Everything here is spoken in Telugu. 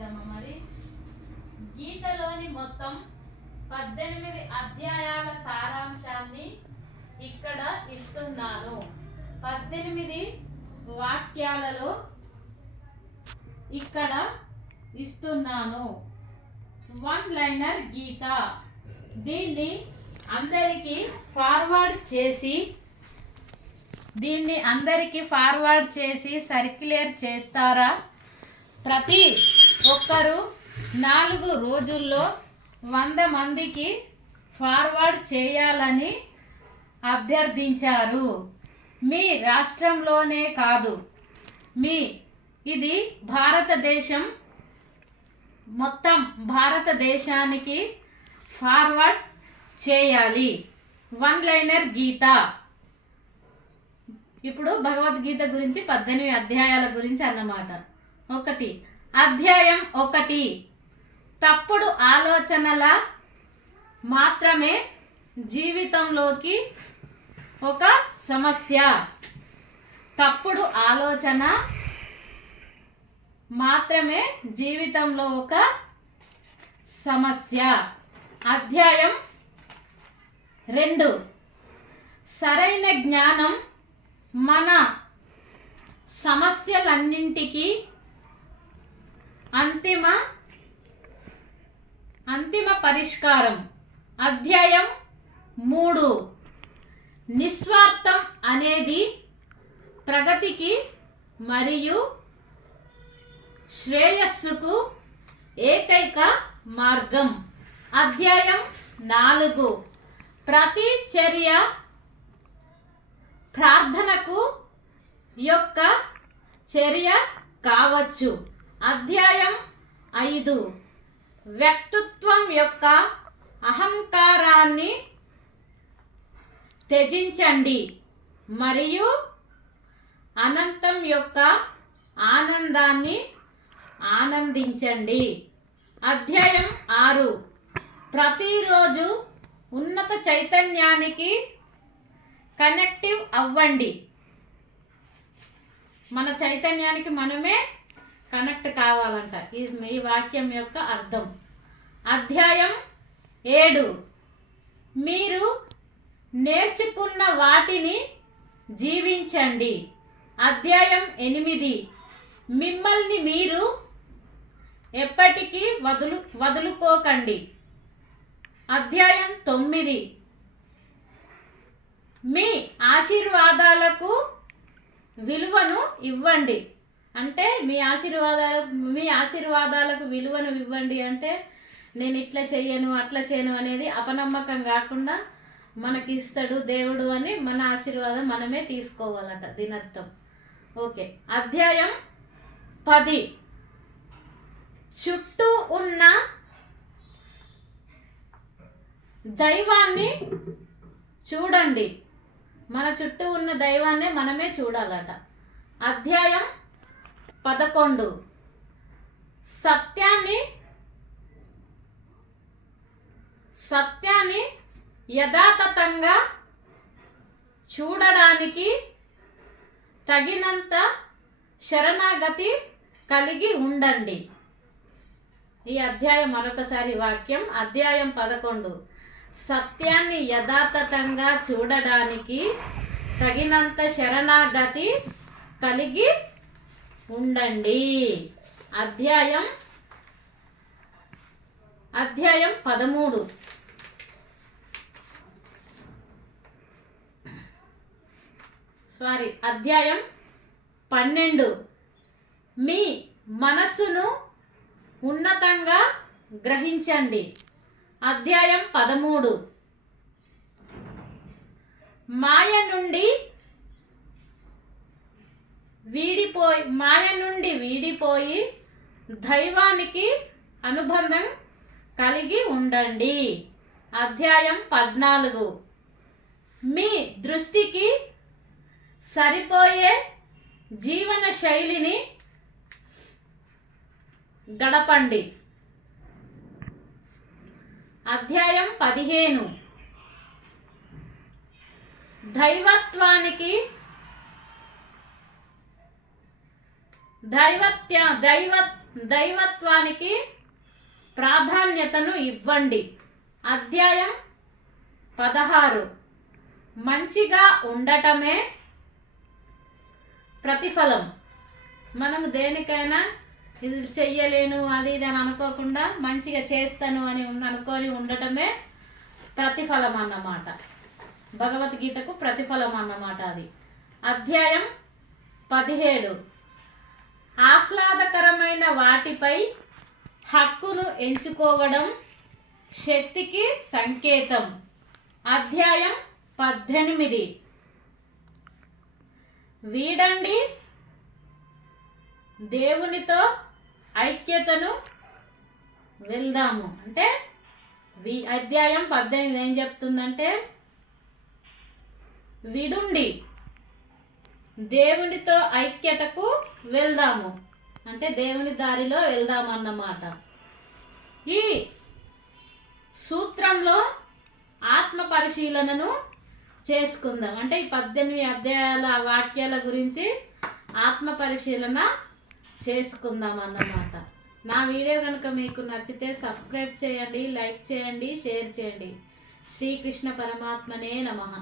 చేద్దామా మరి. గీతలోని మొత్తం 18 అధ్యాయాల సారాంశాన్ని ఇక్కడ ఇస్తున్నాను. 18 వాక్యాలలో ఇక్కడ ఇస్తున్నాను. వన్ లైనర్ గీత. దీన్ని అందరికీ ఫార్వర్డ్ చేసి సర్క్యులేట్ చేస్తారా? ప్రతి ఒక్కరూ 4 రోజుల్లో 100 మందికి ఫార్వర్డ్ చేయాలని అభ్యర్థించారు. మీ రాష్ట్రంలోనే కాదు, ఇది భారతదేశం మొత్తం భారతదేశానికి ఫార్వర్డ్ చేయాలి. వన్ లైనర్ గీత. ఇప్పుడు భగవద్గీత గురించి 18 అధ్యాయాల గురించి అన్నమాట. 1 అధ్యాయం 1 తప్పుడు ఆలోచనల మాత్రమే జీవితంలోకి ఒక సమస్య. తప్పుడు ఆలోచన మాత్రమే జీవితంలో ఒక సమస్య. అధ్యాయం 2 సరైన జ్ఞానం మన సమస్యలన్నింటికీ అంతిమ పరిష్కారం. అధ్యాయం 3 నిస్వార్థం అనేది ప్రగతికి మరియు శ్రేయస్సుకు ఏకైక మార్గం. అధ్యాయం 4 ప్రతి చర్య ప్రార్థనకు యొక్క చర్య కావచ్చు. అధ్యాయం 5 వ్యక్తిత్వం యొక్క అహంకారాన్ని త్యజించండి మరియు అనంతం యొక్క ఆనందాన్ని ఆనందించండి. అధ్యాయం 6 ప్రతిరోజు ఉన్నత చైతన్యానికి కనెక్టివ్ అవ్వండి. మన చైతన్యానికి మనమే కనెక్ట్ కావాలంట. ఈ వాక్యం యొక్క అర్థం. అధ్యాయం 7 మీరు నేర్చుకున్న వాటిని జీవించండి. అధ్యాయం 8 మిమ్మల్ని మీరు ఎప్పటికీ వదులుకోకండి. అధ్యాయం 9 మీ ఆశీర్వాదాలకు విలువను ఇవ్వండి. అంటే మీ ఆశీర్వాదాలకు విలువను ఇవ్వండి అంటే నేను ఇట్లా చెయ్యను అట్లా చేయను అనేది అపనమ్మకం కాకుండా మనకి ఇస్తాడు దేవుడు అని మన ఆశీర్వాదం మనమే తీసుకోవాలట దీని అర్థం. ఓకే. అధ్యాయం 10 చుట్టూ ఉన్న దైవాన్ని చూడండి. మన చుట్టూ ఉన్న దైవాన్ని మనమే చూడాలట. అధ్యాయం 11 సత్యాన్ని యథాతథంగా చూడడానికి తగినంత శరణాగతి కలిగి ఉండండి. ఈ అధ్యాయం మరొకసారి వాక్యం. అధ్యాయం 11 సత్యాన్ని యథాతథంగా చూడడానికి తగినంత శరణాగతి కలిగి ఉండండి. అధ్యాయం 13 అధ్యాయం 12 మీ మనస్సును ఉన్నతంగా గ్రహించండి. అధ్యాయం 13 మాయ నుండి వీడిపోయి దైవానికి అనుబంధం కలిగి ఉండండి. అధ్యాయం 14 మీ దృష్టికి సరిపోయే జీవన శైలిని గడపండి. అధ్యాయం 15 దైవత్వానికి ప్రాధాన్యతను ఇవ్వండి. అధ్యాయం 16 మంచిగా ఉండటమే ప్రతిఫలం. మనము దేనికైనా ఇది చెయ్యలేను అది ఇది అని అనుకోకుండా మంచిగా చేస్తాను అని అనుకొని ఉండటమే ప్రతిఫలం అన్నమాట. భగవద్గీతకు ప్రతిఫలం అన్నమాట అది. అధ్యాయం 17 ఆహ్లాదకరమైన వాటిపై హక్కును ఎంచుకోవడం శక్తికి సంకేతం. అధ్యాయం 18 వీడండి దేవునితో ఐక్యతను వెళ్దాము. అంటే అధ్యాయం 18 ఏం చెప్తుందంటే విడుండి దేవునితో ఐక్యతకు వెళ్దాము, అంటే దేవుని దారిలో వెళ్దామన్నమాట. ఈ సూత్రంలో ఆత్మ పరిశీలనను చేసుకుందాం. అంటే ఈ 18 అధ్యాయాల వాక్యాల గురించి ఆత్మ పరిశీలన చేసుకుందాం అన్నమాట. నా వీడియో కనుక మీకు నచ్చితే సబ్స్క్రైబ్ చేయండి, లైక్ చేయండి, షేర్ చేయండి. శ్రీకృష్ణ పరమాత్మనే నమః.